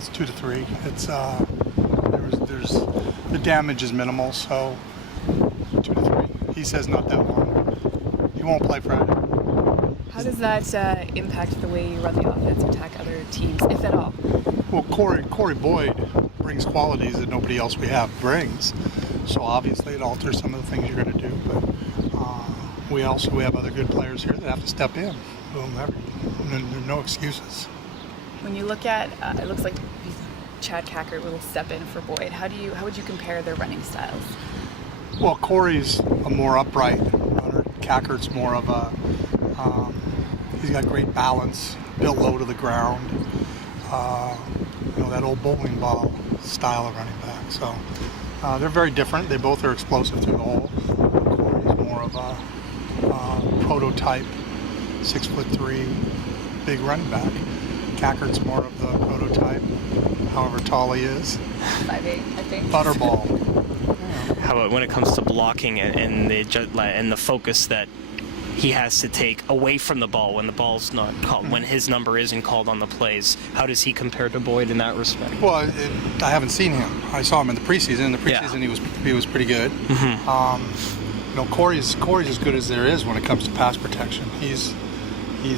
feel it's 2 to 3. It's there's the damage is minimal, so 2 to 3. He says not that long. He won't play Friday. How does that impact the way you run the offense, attack other teams, if at all? Well, Cory Boyd brings qualities that nobody else we have brings. So obviously it alters some of the things you're going to do. But we have other good players here that have to step in. There's no excuses. When you look at, it looks like Chad Kackert will step in for Boyd. How would you compare their running styles? Well, Corey's a more upright runner. Kackert's more of a, he's got great balance, built low to the ground. That old bowling ball style of running back. So they're very different. They both are explosive through the hole. Corey's more of a prototype 6'3" big running back. Kackert's more of the prototype, however tall he is. 5'8", I think. Butterball. How about when it comes to blocking and the focus that he has to take away from the ball when the ball's not called, when his number isn't called on the plays? How does he compare to Boyd in that respect? Well, I haven't seen him. I saw him in the preseason. In the preseason, he was pretty good. Mm-hmm. Corey's as good as there is when it comes to pass protection. He's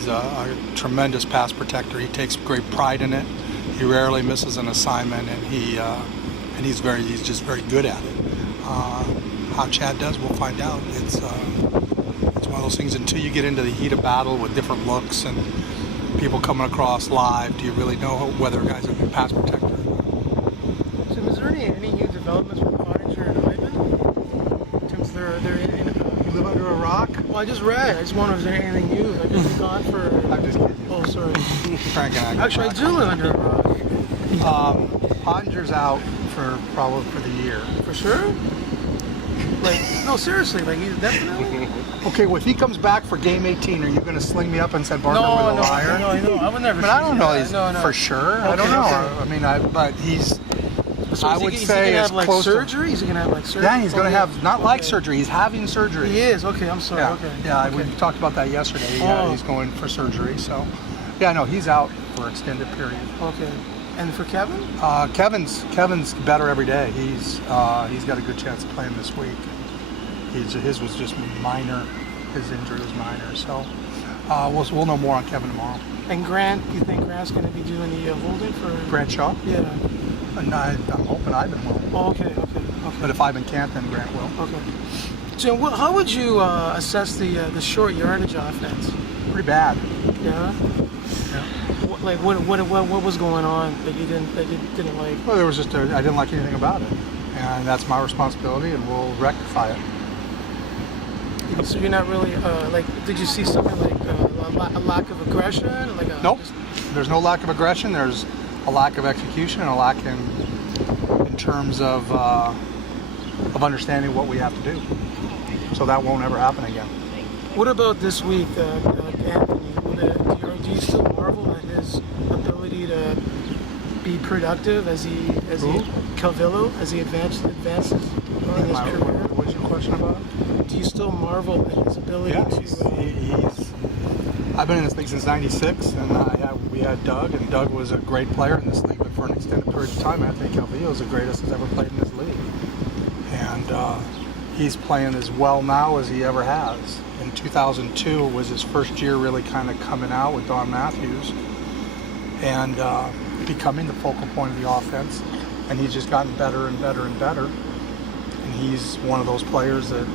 a tremendous pass protector. He takes great pride in it. He rarely misses an assignment, and he's just very good at it. How Chad does, we'll find out. It's one of those things. Until you get into the heat of battle with different looks and people coming across live, do you really know whether a guy's a good pass protector? So is there any new developments with Pottinger and Ivan? In terms of they're in You live under a rock? Well, I just read. I just wonder if there's anything new. Like, is he gone for... I'm just kidding. Oh, sorry. Frank and I Actually, I do live under a rock. Pottinger's out probably for the year. For sure? Like, no, seriously, like, he's definitely... Okay, well, if he comes back for game 18, are you going to sling me up and send Barker with a liar? No, I know. I would never. But I don't know. He's For sure. Okay, I don't know. okay. I mean, but he's. So I would say is it's he gonna have like close surgery? Is he gonna have like surgery? Yeah, he's going to have not like surgery. He's having surgery. He is. Okay, I'm sorry. Yeah, Okay. yeah. Okay. We talked about that yesterday. Yeah, he's going for surgery. So, yeah, no, he's out for an extended period. Okay. And for Kevin? Kevin's better every day. He's got a good chance of playing this week. His was just minor. His injury was minor. So we'll know more on Kevin tomorrow. And Grant, you think Grant's going to be doing the holding for Grant Shaw? Yeah. And I'm hoping Ivan will. Oh, okay. But if Ivan can't, then Grant will. Okay. Jim, how would you assess the short yardage offense? Pretty bad. Yeah. Yeah. What was going on that you didn't like? Well, there was just I didn't like anything about it, and that's my responsibility, and we'll rectify it. So you're not really did you see something like a lack of aggression? Nope. There's no lack of aggression. There's a lack of execution and a lack in terms of understanding what we have to do. So that won't ever happen again. What about this week, Anthony? Do you still marvel at his ability to be productive as Calvillo as he advances in his career? What's your question about? Do you still marvel at his ability to? I've been in this league since '96, and we had Doug, and Doug was a great player in this league. But for an extended period of time, Anthony Calvillo is the greatest that's ever played in this league, and he's playing as well now as he ever has. In 2002 was his first year really kind of coming out with Don Matthews and becoming the focal point of the offense, and he's just gotten better and better and better. And he's one of those players that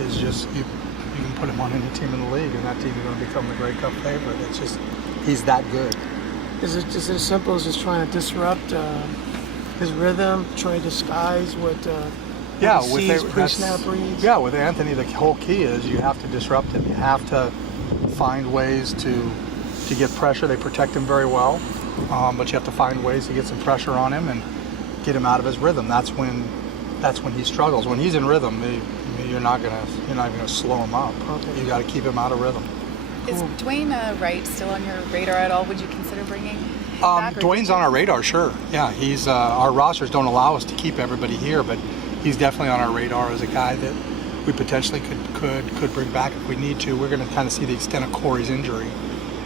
is just you can put him on any team in the league, and that team is going to become the Grey Cup favorite. It's just he's that good. Is it just as simple as just trying to disrupt his rhythm, try to disguise what? Pre-snap reads? Yeah, with Anthony, the whole key is you have to disrupt him. You have to find ways to get pressure. They protect him very well, but you have to find ways to get some pressure on him and get him out of his rhythm. That's when he struggles. When he's in rhythm, you're not gonna slow him up. Okay. You got to keep him out of rhythm. Is Dwayne Wright still on your radar at all? Would you consider bringing him back? Dwayne's on our radar, sure. Yeah, he's our rosters don't allow us to keep everybody here, but he's definitely on our radar as a guy that we potentially could bring back if we need to. We're going to kind of see the extent of Corey's injury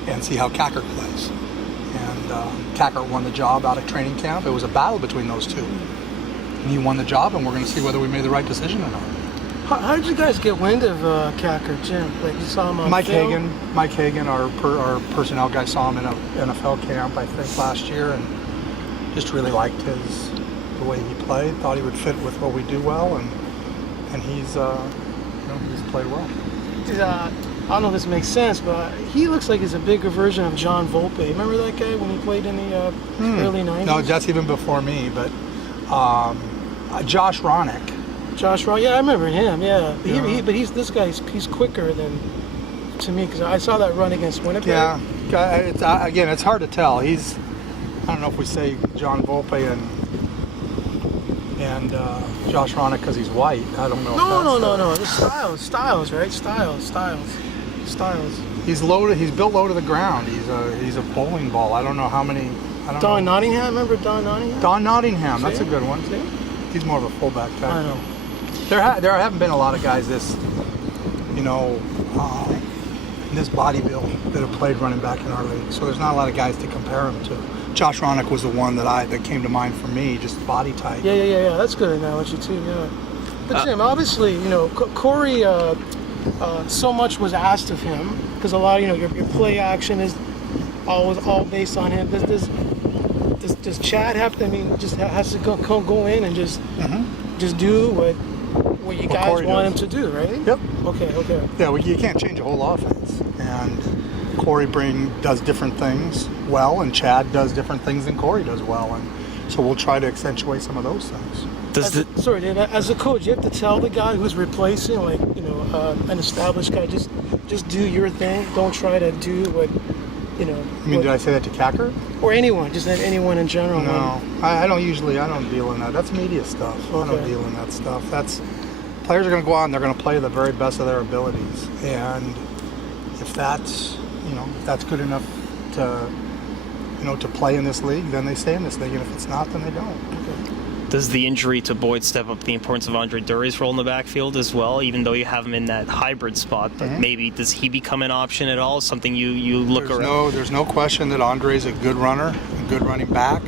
and see how Kackert plays. And and Cackert won the job out of training camp. It was a battle between those two, and he won the job, and we're going to see whether we made the right decision or not. How did you guys get wind of Cackert, Jim? Like, you saw him on Mike film? Hagan, our personnel guy, saw him in an NFL camp, I think, last year, and just really liked the way he played. Thought he would fit with what we do well, and he's played well. I don't know if this makes sense, but he looks like he's a bigger version of John Volpe. Remember that guy when he played in the early 90s? No, that's even before me, but Josh Ronick. Josh Ross, yeah, I remember him. Yeah, Yeah. but he's quicker than to me because I saw that run against Winnipeg. Yeah, it's hard to tell. I don't know if we say John Volpe and Josh Ronick because he's white. I don't know. No. It's Styles, right? Styles. He's loaded. He's built low to the ground. He's a bowling ball. I don't know how many. I don't Don know. Nottingham, remember Don Nottingham? Don Nottingham. That's a See? good one. See? He's more of a fullback type. I know. There haven't been a lot of guys in this body build that have played running back in our league. So there's not a lot of guys to compare him to. Josh Ronick was the one that came to mind for me, just body type. Yeah. That's a good analogy too. Yeah. But Jim, obviously, Corey. So much was asked of him because a lot of your play action is always all based on him. Does Chad have to? I mean, just has to go in and just do what you guys Corey want does. him to do, right? Yep. Okay. Yeah, you can't change a whole offense. And Corey does different things well, and Chad does different things than Corey does well. And so we'll try to accentuate some of those things. Sorry, Dave, as a coach, you have to tell the guy who's replacing, an established guy, just do your thing. Don't try to do what, Did I say that to Cackert? or anyone, just anyone in general. No, I don't deal in that. That's media stuff. I don't Okay. deal in that stuff. Players are going to go out and they're going to play the very best of their abilities. And if that's good enough to play in this league, then they stay in this league. And if it's not, then they don't. Does the injury to Boyd step up the importance of Andre Dury's role in the backfield as well, even though you have him in that hybrid spot? But maybe does he become an option at all? Something you look around? There's no question that Andre's a good runner, a good running back,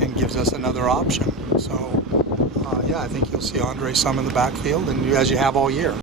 and gives us another option. So, I think you'll see Andre some in the backfield, and as you have all year.